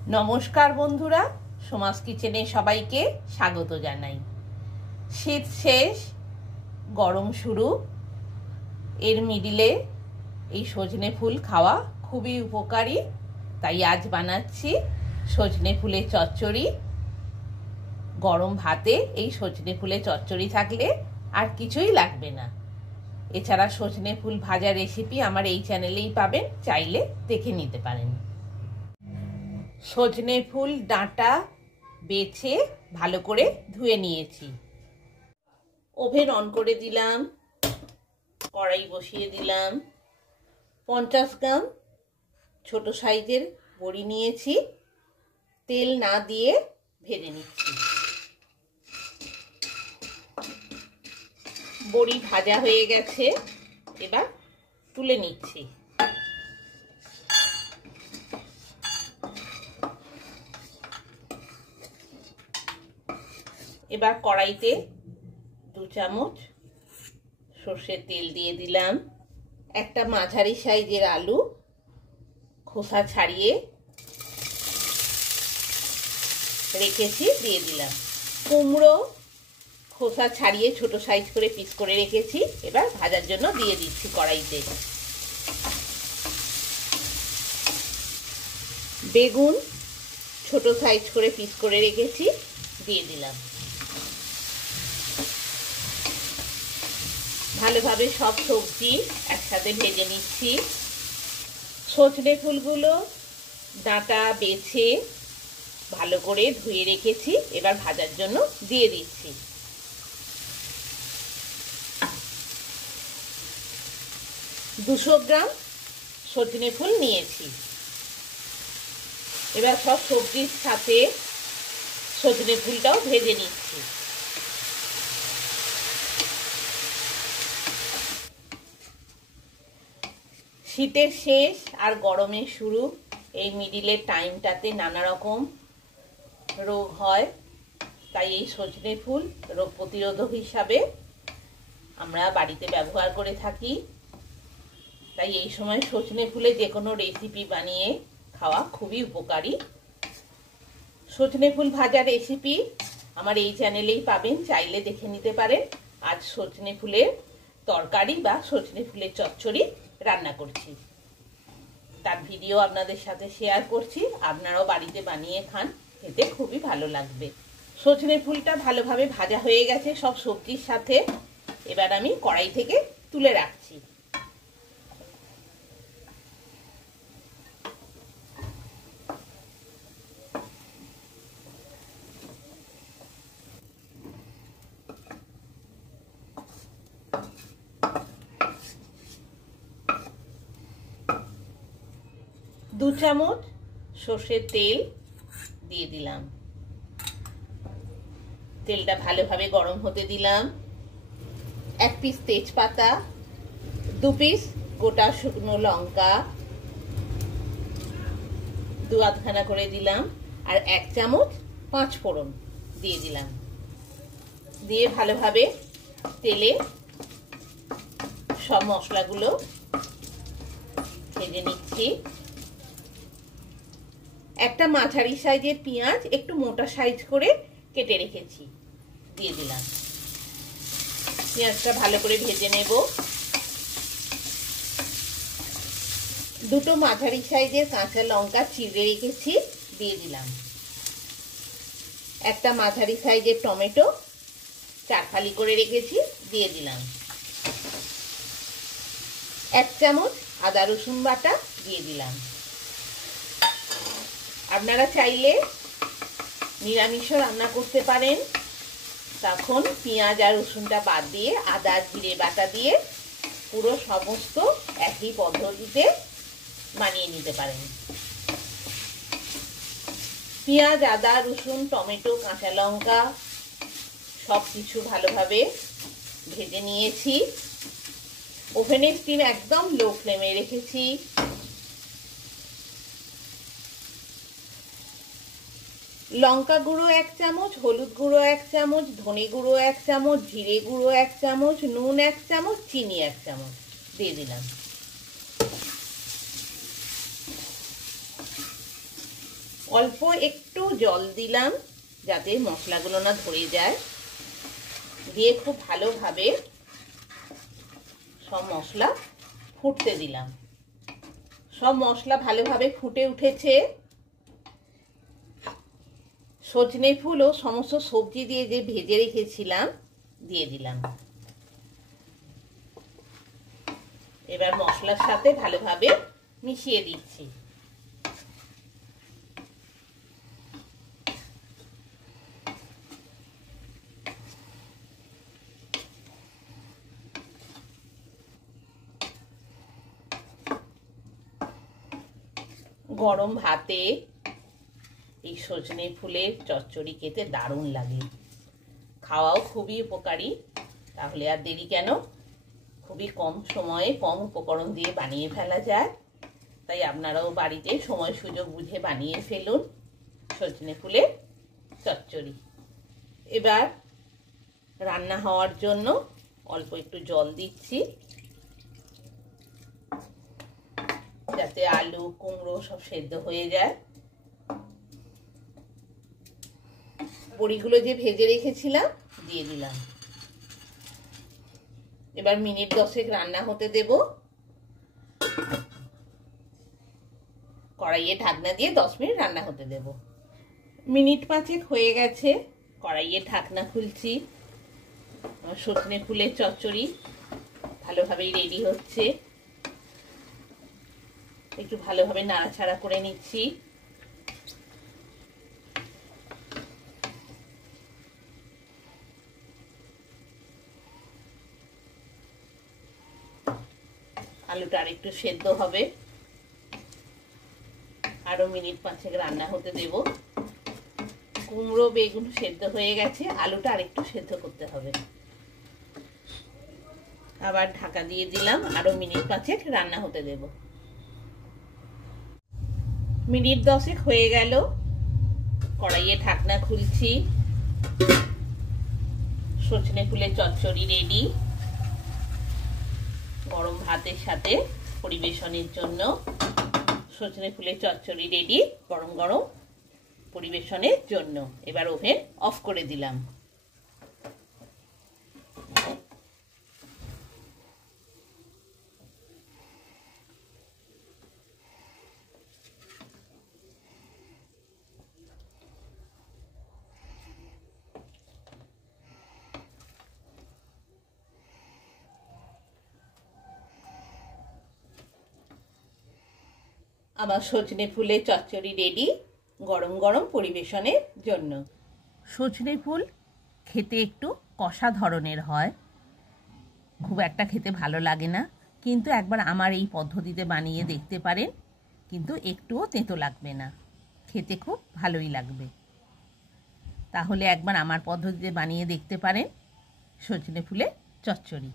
नमस्कार बंधुरा सोमास किचेने सबाइके स्वागत जानाई। शीत शेष गरम शुरू एर मिडिले এই সজনে ফুল খাওয়া খুবই উপকারী। তাই আজ বানাচ্ছি সজনে ফুলের চচ্চড়ি। গরম ভাতে এই সজনে ফুলের চচ্চড়ি থাকলে আর কিছুই লাগবে না। এছাড়া সজনে ফুল ভাজা রেসিপি আমার এই চ্যানেলেই পাবেন, চাইলে দেখে নিতে পারেন। সজনে ফুল ডাঁটা বেছে ভালো করে ধুয়ে নিয়েছি। ওভেন অন করে দিলাম, কড়াই বসিয়ে দিলাম। 50 গ্রাম ছোট সাইজের বড়ি নিয়েছি, তেল না দিয়ে ভেজে নিচ্ছি। বড়ি ভাজা হয়ে গেছে, এবার তুলে নিচ্ছি। এবার কড়াইতে 2 চামচ সরষের তেল দিয়ে দিলাম। একটা মাঝারি সাইজের আলু খোসা ছাড়িয়ে রেখেছি, দিয়ে দিলাম। কুমড়ো খোসা ছাড়িয়ে ছোট সাইজ করে পিস করে রেখেছি, এবার ভাজার জন্য দিয়ে দিচ্ছি কড়াইতে। বেগুন ছোট সাইজ করে পিস করে রেখেছি, দিয়ে দিলাম। ভালোভাবে সব সবজি একসাথে ভেজে নিচ্ছি। সজনে ফুলগুলো ডাঁটা বেছে ভালো করে ধুয়ে রেখেছি, এবার ভাজার জন্য দিয়ে দিচ্ছি। দুশো গ্রাম সজনে ফুল নিয়েছি। এবার সব সবজির সাথে সজনে ফুলটাও ভেজে নিচ্ছি। শীতের শেষ আর গরমের শুরু, এই মিডিলের টাইমটাতে নানা রকম রোগ হয়। তাই এই সজনে ফুল রোগ প্রতিরোধক হিসাবে আমরা বাড়িতে ব্যবহার করে থাকি। তাই এই সময় সজনে ফুলে যে কোনো রেসিপি বানিয়ে খাওয়া খুবই উপকারী। সজনে ফুল ভাজা রেসিপি আমার এই চ্যানেলেই পাবেন, চাইলে দেখে নিতে পারেন। আজ সজনে ফুলের তরকারি বা সজনে ফুলের চচ্চড়ি রান্না করছি, তার ভিডিও আপনাদের সাথে শেয়ার করছি। আপনারাও বাড়িতে বানিয়ে খান, খেতে খুবই ভালো লাগবে। সজনে ফুলটা ভালোভাবে ভাজা হয়ে গেছে সব সবজির সাথে। এবার আমি কড়াই থেকে তুলে রাখছি। দু চামচ সর্ষের তেল দিয়ে দিলাম। তেলটা ভালোভাবে গরম হতে দিলাম। 1 পিস তেজপাতা, 2 পিস গোটা শুকনো লঙ্কা 2 আধখানা করে দিলাম, আর 1 চামচ 5 ফোড়ন দিয়ে দিলাম। দিয়ে ভালোভাবে তেলে সব মশলাগুলো ভেজে নিচ্ছি। একটা মাঝারি সাইজের পেঁয়াজ একটু মোটা সাইজ করে কেটে রেখেছি, দিয়ে দিলাম। পেঁয়াজটা ভালো করে ভেজে নেব। 2টো মাঝারি সাইজের কাঁচা লঙ্কা চিড়ে রেখেছি, দিয়ে দিলাম। একটা মাঝারি সাইজের টমেটো 4 ফালি করে রেখেছি, দিয়ে দিলাম। 1 চামচ আদা রসুন বাটা দিয়ে দিলাম। আপনারা চাইলে নিরামিষও রান্না করতে পারেন, তখন পেঁয়াজ আর রসুনটা বাদ দিয়ে আদা জিরে বাটা দিয়ে পুরো সমস্ত একই পদ্ধতিতে বানিয়ে নিতে পারেন। পেঁয়াজ আদা রসুন টমেটো কাঁচা লঙ্কা সব কিছু ভালোভাবে ভেজে নিয়েছি। ওভেনের স্টিম একদম লো ফ্লেমে রেখেছি। লঙ্কা গুঁড়ো 1 চামচ, হলুদ গুঁড়ো 1 চামচ, ধনে গুঁড়ো 1 চামচ, জিরে গুঁড়ো 1 চামচ, নুন 1 চামচ, চিনি 1 চামচ দিয়ে দিলাম। অল্প একটু জল দিলাম যাতে মশলাগুলো না ধরে যায়, দিয়ে খুব ভালোভাবে সব মশলা ফুটতে দিলাম। সব মশলা ভালোভাবে ফুটে উঠেছে। সজনে ফুল ও সমস্ত সবজি দিয়ে যে ভেজে রেখেছিলাম দিয়ে দিলাম। এবার মশলার সাথে ভালোভাবে মিশিয়ে দিচ্ছি। গরম ভাতে এই সজনে ফুলের চচ্চড়ি খেতে দারুণ লাগে, খাওয়াও খুবই উপকারী। তাহলে আর দেরি কেন, খুবই কম সময়ে কম উপকরণ দিয়ে বানিয়ে ফেলা যায়। তাই আপনারাও বাড়িতে সময় সুযোগ বুঝে বানিয়ে ফেলুন সজনে ফুলের চচ্চড়ি। এবার রান্না হওয়ার জন্য অল্প একটু জল দিচ্ছি যাতে আলু কুমড়ো সব সেদ্ধ হয়ে যায়। বড়িগুলো যে ভেজে রেখেছিলাম দিয়ে দিলাম। এবার মিনিট 10 রান্না হতে দেব। কড়াইয়ে ঢাকনা দিয়ে 10 মিনিট রান্না হতে দেব। মিনিট 5 হয়ে গেছে, কড়াইয়ে ঢাকনা খুলছি। সজনে ফুলের চচ্চড়ি ভালোভাবেই রেডি হচ্ছে। একটু ভালোভাবে নাড়াচাড়া করে নিচ্ছি। আলুটা আর একটু সেদ্ধ হবে, আরো মিনিট 5 রান্না হতে দেব। কুমড়ো বেগুন সেদ্ধ হয়ে গেছে, আলুটা আর একটু সেদ্ধ করতে হবে। আবার ঢাকা দিয়ে দিলাম, আরো মিনিট 5 রান্না হতে দেব। মিনিট 10 হয়ে গেল, কড়াইয়ে ঢাকনা খুলছি। সজনে ফুলের চচ্চড়ি রেডি। গরম ভাতের সাথে পরিবেশনের জন্য সজনে ফুলের চচ্চড়ি রেডি, গরম গরম পরিবেশনের জন্য। এবার ওভেন অফ করে দিলাম। আমার সজনে ফুলের চচ্চড়ি রেডি, গরম গরম পরিবেশনের জন্য। সজনে ফুল খেতে একটু কষা ধরনের হয়, খুব একটা খেতে ভালো লাগে না, কিন্তু একবার আমার এই পদ্ধতিতে বানিয়ে দেখতে পারেন, কিন্তু একটুও তেঁতো লাগবে না, খেতে খুব ভালোই লাগবে। তাহলে একবার আমার পদ্ধতিতে বানিয়ে দেখতে পারেন সজনে ফুলের চচ্চড়ি।